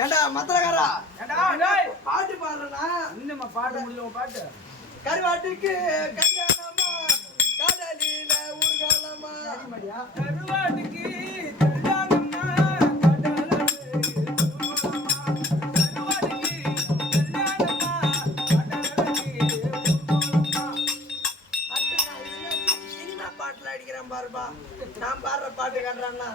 ஏண்டா மத்திரக்காரா, ஏண்டா பாட்டு பாடுறா? இன்னும் பாட முடியல பாட்டு. கருவாட்டுக்கு கல்யாணமா காதலில ஊர்காலமா கருவாட்டுக்கு சினிமா பாட்டுல அடிக்கிறான் பாருப்பா. நான் பாடுற பாட்டு காட்டுறான்னா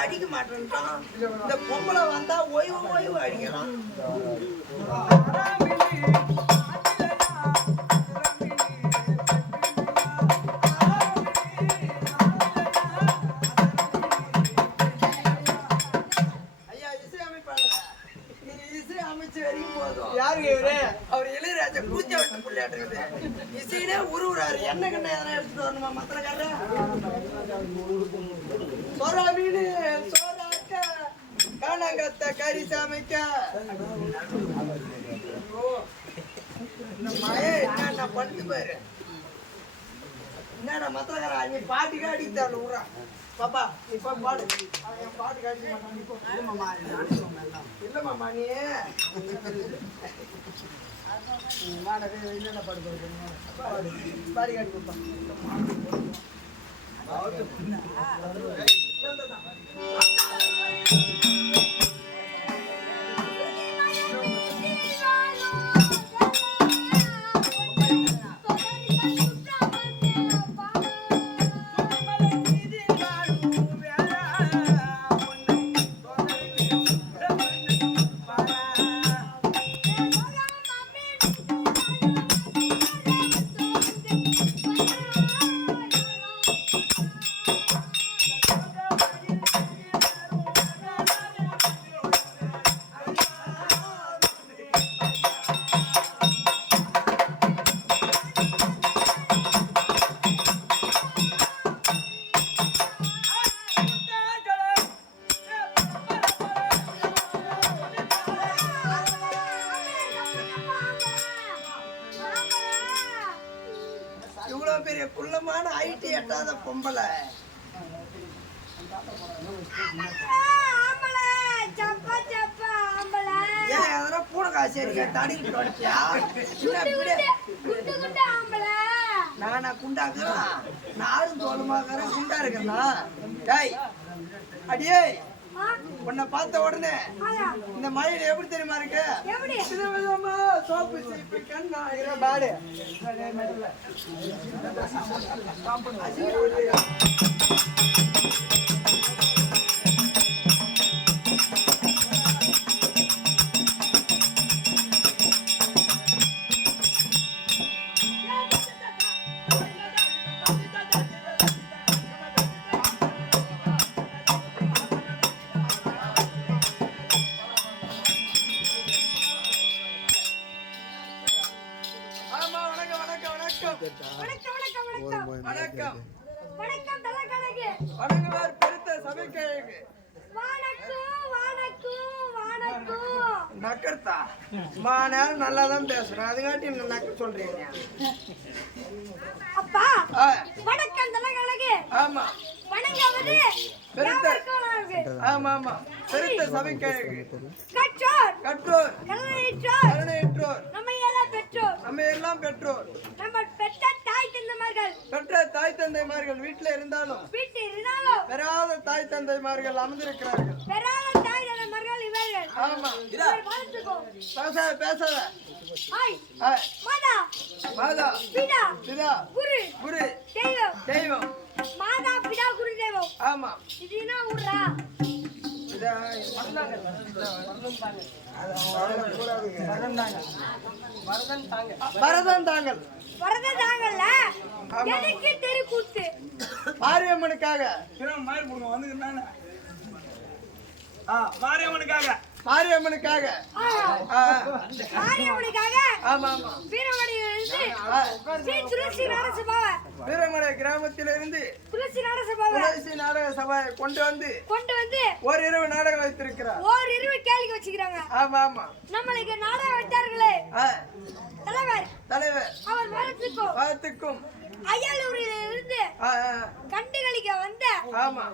அடிக்க மாட்டேன்ட்டான். இந்த பொம்பளை வந்தா ஓய்வு ஓய்வு அடிக்கிறான். ஐயா இசையமைப்பாளர், நீங்க இசை அமைச்சு வரைக்கும் போதும். யாருங்க இவரு? அவர் இளையராஜா பூஜை வச்சு புள்ளியாட்டுருக்குது. இசையிலே உருவுறாரு. என்ன கண்ணா எதனா எடுத்துட்டு வரணுமா மத்திரக்காரர்? சோறா மீன் சோறாக்க காணாங்கத்த கறி சமைக்க. என்ன பண்ணு பாரு. என்னடா மத்திரக்காரா, நீ பாட்டுக்கே அடித்தாரு விட்றா. பாப்பா நீ போய் பாடு. என் பாட்டுக்கு அடிக்க மாட்டான். இல்லம்மா நீ என்னென்ன பாடு பாடி காட்டி கொடுப்பா. இவ்வளவு பெரிய குள்ளமான ஐடி எட்டாத பொம்பளை ஏன் எதனா பூனை காசு தடிக்கிட்டு வச்சியா? நானா குண்டாக்குறேன்? நானும் தோலுமாக்குறேன், குண்டா இருக்கிறேன்னா? டேய் அடியே, உன்னை பார்த்த உடனே இந்த மழையில எப்படி தெரியுமா இருக்கு? விதவிதமா சோப்பு சீப்பு கண்ணா பாடு. வணக்கம் வணங்குவார் பெருத்த சபைக்கு நக்கர்த்தா மா நேரம் நல்லா தான் பேசுறேன், அதுங்காட்டி என்ன நக்க சொல்றீங்க? அப்பா வணக்கம் தலைகழகு. ஆமா வணங்குவது பெருத்த, ஆமா ஆமா பெருத்த சபைக்கு கற்றோர் கற்றோர் கருணையற்றோர் நம்ம எல்லாம் பெற்றோர் நம்ம பெற்ற தாய் தந்தைமார்கள் வீட்டில் இருந்தாலும் பெறாத தாய் தந்தைமார்கள் அமர்ந்திருக்கிறார்கள். இவர்கள். ஆமா பேசாத பேசாத. மாதா பிதா குரு தெய்வம். மாதா பிதா குரு தெய்வம். ஆமா இதுனா ஊரா வரதன் தாங்கள் எனக்கு தெருக்கூத்து மாரியம்மனுக்காக மாரியம்மனுக்காக ஆமா ஆமா வீரமடை கிராமத்திலிருந்து துளசி நாடக சபை கொண்டு வந்து ஓரிரவு நாடகம் வைத்திருக்கிறார். ஓரிரவு கேள்வி வச்சுக்கிறாங்க. ஆமா ஆமா நம்மளுக்கு நாடகம் வைத்தார்களே தலைவர் அவர் வாழ்த்துக்கும் வாழ்த்துக்கும் அயலூரில் இருந்து கண்டுகளிக்க வந்த ஆமா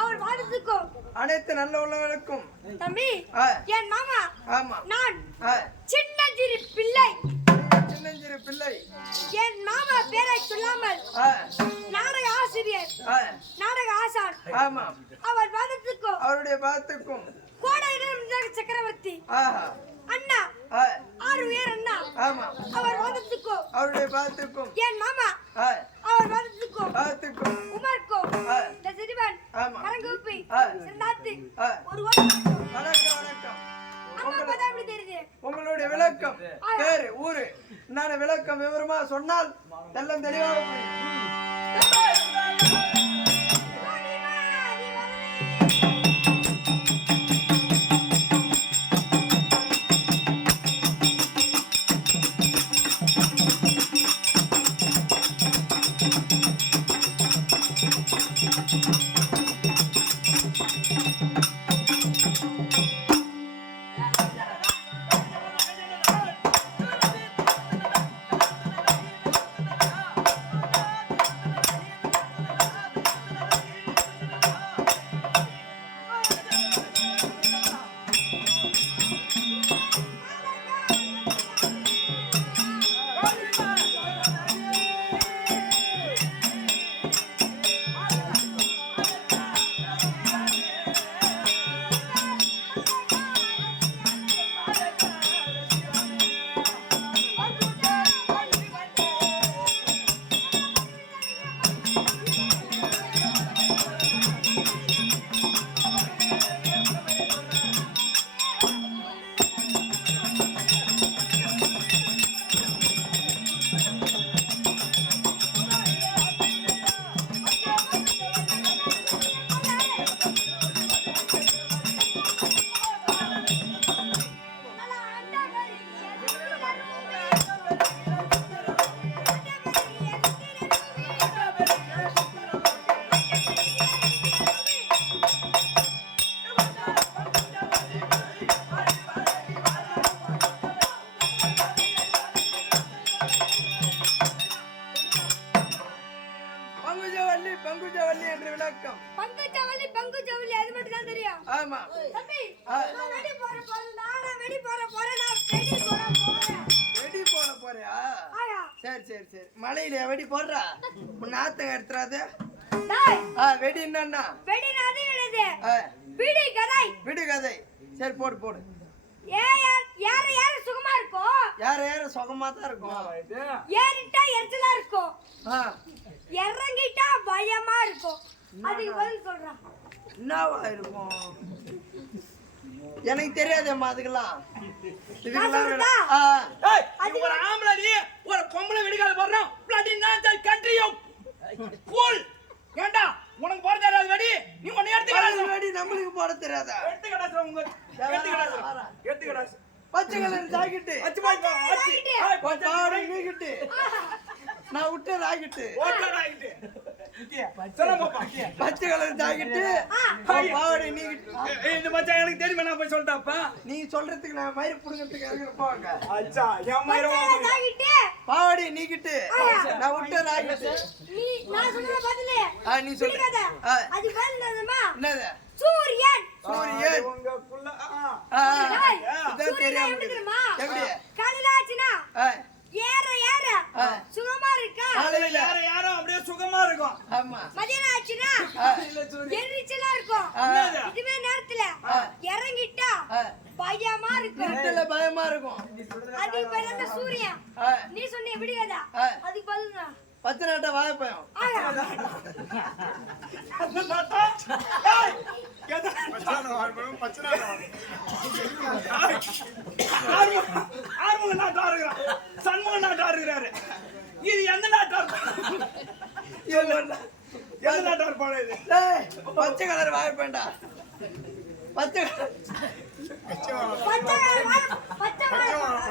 அவர் வாதத்துக்கும் அனைத்து நல்ல உள்ளவர்களுக்கும் தம்பி ஆ, என் மாமா ஆமா நான் ஆ, சின்னஞ்சிறு பிள்ளை சின்னஞ்சிறு பிள்ளை என் மாமா பேரை சொல்லாமல் ஆ, நாடக ஆசிரியர் ஆ, நாடக ஆசான் ஆமா அவர் வாதத்துக்கும் அவருடைய பாத்துக்கும் கோடையிடம் சக்கரவர்த்தி ஆஹா அண்ணா ஆ, ஆறு பேர் அண்ணா ஆமா அவர் வாதத்துக்கும் அவருடைய பாத்துக்கும் என் மாமா ஆ, அவர் வாதத்துக்கும் பாத்துக்கும் உமருக்கும் ஆ, இந்த சிறுவன் ஆமா கரங்கூப்பி ஆ. சிறந்தாத்து ஆ, ஒரு வணக்கம் வணக்கம் வணக்கம் அம்மா பார்த்தா எப்படி தெரியுது உங்களுடைய விளக்கம் பேரு ஊரு நான் விளக்கம் விவரமா சொன்னால் எல்லாம் தெளிவாக புரியும். பங்குஜவல்லி பங்குஜவல்லி என்ற விளக்கம் பங்குச்சவல்லி அது மட்டும் தான் தெரியும் ஆமா தம்பி ஆ. நான் வெடி போற போறேன் நான் வெடி போற போறேன் நான் வெடி போற போறேன் வெடி போட போறியா ஆயா சரி சரி சரி மலையில வெடி போடுறா உன் நாத்தம் எடுத்துறாது டேய் வெடி என்னன்னா வெடி நாது எழுது ஆ, விடி கதை விடு கதை சரி போடு போடு யார சுகமா இருக்கும் யார யார சுகமா தான் இருக்கும் ஏறிட்டா எரிச்சலா இருக்கும் ஆ, இறங்கிட்டா பயமா இருக்கும் அதுக்கு பதில் சொல்றான் என்னவா இருக்கும் எனக்கு தெரியாதேம்மா அதுக்கெல்லாம் இதுக்கெல்லாம் சொல்றதா? ஆ, ஏய், நீ ஒரு ஆம்பளை நீ ஒரு பொம்பளை வெடிக்காத போடுறான் bloody nonsense country you fool ஏண்டா உனக்கு போட தெரியாது வெடி நீ ஒண்ணு எடுத்துக்கடா அது வெடி நம்மளுக்கு போட தெரியாதா எடுத்துக்கடா உங்க எடுத்துக்கடா பச்சை கலர் ஜாக்கெட்டு அச்சு பாய் அச்சு ஏய் பாவாடை நீக்கிட்டு நான் விட்ட ராக்கெட்டு ஓட்டடா ஆயிட்டு சொல்ல பாப்பா பச்சை கலர் ஜாக்கெட்டு பாவாடை நீக்கிட்டு ஏய் இந்த மச்சான் எனக்கு தெரியுமா நான் போய் சொல்லிட்டேன்ப்பா நீ சொல்றதுக்கு நான் மயிறு புடுங்கிறதுக்கு எதுக்கு போவாங்க அச்சா என் மயிரமா தாகிட்டு பாவாடை நீக்கிட்டு நான் விட்ட ராக்கெட்டு நீ நான் சொல்ற பதிலே நீ சொல்லு பிடிக்காத. ஆ, அது பதில் என்னதுமா என்னது சூரியன் சூரியன் உங்களுக்குள்ள டேய், இதான் சூரியன் தெரியாம எப்படி தெரியுமா எப்படி காலையில ஆச்சுனா ஏற ஏற சுகமா இருக்கா காலையில யாரோ அப்படியே சுகமா இருக்கும் ஆமா மதியானம் ஆச்சுனா எரிச்சலா இருக்கும் என்னது? இதுவே நேரத்துல இறங்கிட்டா பயமா இருக்கும் இருட்டுல பயமா இருக்கும் அதுக்கு பேர் அந்த சூரியன் ஆ, நீ சொன்ன எப்படி கதா அதுக்கு பதில் தான் பத்து நாட்டை வாழைப்பழம் ஆயா ஆறுமுக நாட்டா இருக்கிறான் சண்முக நாட்டா இருக்கிறாரு இது எந்த நாட்டா எந்த நாட்டா இருப்பாரு இது டேய், பச்சை கலர் வாழைப்பழம்டா பச்சை கலர்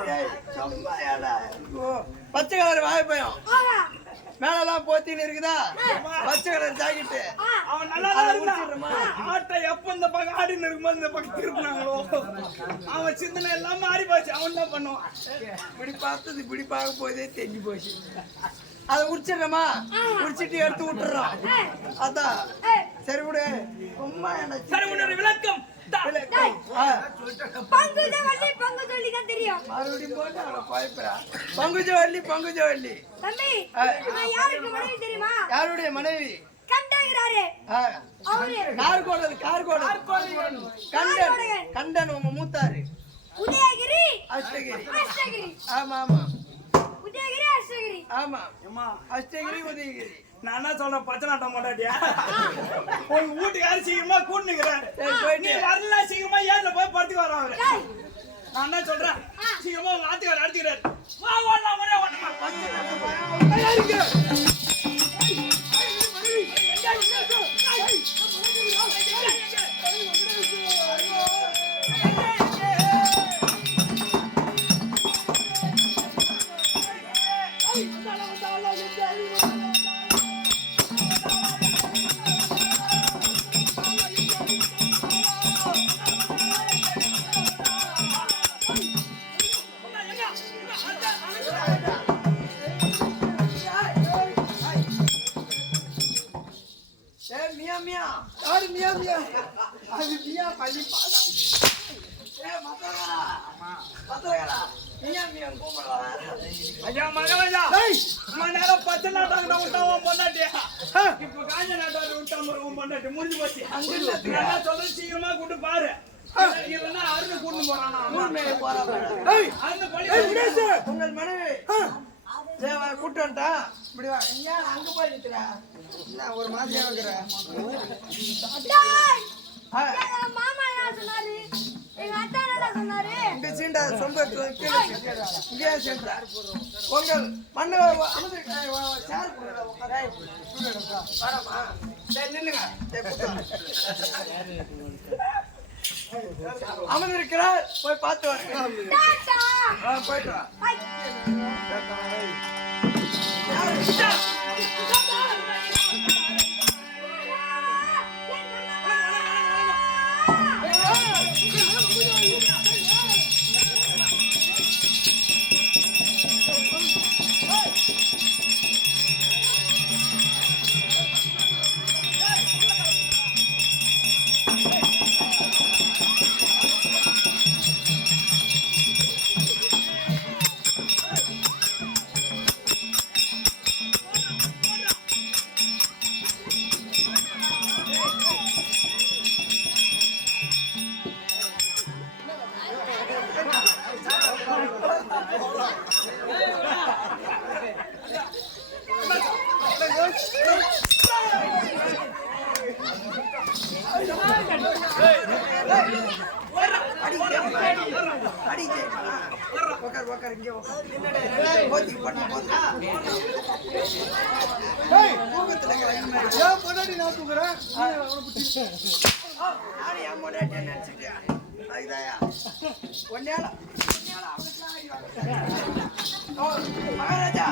டேய், சும்மாயாடா. ஓ, பச்சை கலர் வாழைப்பழம் மேலெல்லாம் போத்தின்னு இருக்குதா பச்சை கலர் ஜாக்கெட்டு அவன் நல்லா தான் இருந்தான் ஆட்டை எப்ப இந்த பக்கம் ஆடின்னு இருக்கும்போது இந்த பக்கம் திருப்பினாங்களோ அவன் சிந்தனை எல்லாம் மாறி போச்சு அவன் என்ன பண்ணுவான் இப்படி பார்த்தது இப்படி பார்க்க போதே தெரிஞ்சு போச்சு அதை உரிச்சிடுறோமா? உரிச்சிட்டு எடுத்து விட்டுறோம். அதான் சரி விடு. சும்மா எனக்கு சரி உன்னோட விளக்கம் பங்குஜவள்ளி தான் தெரியும். மறுபடியும் போட்டு அவளை குழப்புறா. பங்குஜவள்ளி தம்பி நான் யாருக்கு மனைவி தெரியுமா? யாருடைய மனைவி? கண்டகிறாரே அவரு. கண்டன் உங்க மூத்தாரு. உதயகிரி அஷ்டகிரி. ஆமா உதயகிரி அஷ்டகிரி. ஆமா அஷ்டகிரி உதயகிரி. நான் என்ன சொல்றேன், பச்சை நாட்டம் மாட்டாட்டியா? உங்க வீட்டுக்காரர் சீக்கிரமா கூட்டுக்கிறாரு, நீ வரல சீக்கிரமா ஏர்ல போய் படுத்துக்கு வர அவரு. நான் என்ன சொல்றேன், சீக்கிரமா உங்க ஆத்துக்காரர் அடிச்சுக்கிறாரு. வா ஓடலாம், ஒரே ஓட்டமா ஐயா மகராஜா, நேரம் பச்சை நாட்டாங்க விட்டாவும் பொண்டாட்டியா, இப்ப காஞ்ச நாட்டாரு விட்டாம பொண்டாட்டி முடிஞ்சு போச்சு. என்ன சொல்றேன், சீக்கிரமா கூட்டு பாரு, இல்லன்னா அருண் கூட்டு போறானா? உங்கள் மனைவி கூட்டு வந்துட்டா இப்படி வா. அங்க போய் நிக்கிறா. ஒரு மாதிரியா வைக்கிற. மாமா என்ன சொன்னாரு? எங்க அத்தா என்ன சொன்னாரு? இங்க சீண்டா சொந்த இங்கே சீண்டா. உங்கள் மண்ணு அமர்ந்து சேர் வரமா? சரி நில்லுங்க. அமர்ந்திருக்கிறார், போய் பார்த்து வரேன். போயிட்டு வா. மகாராஜா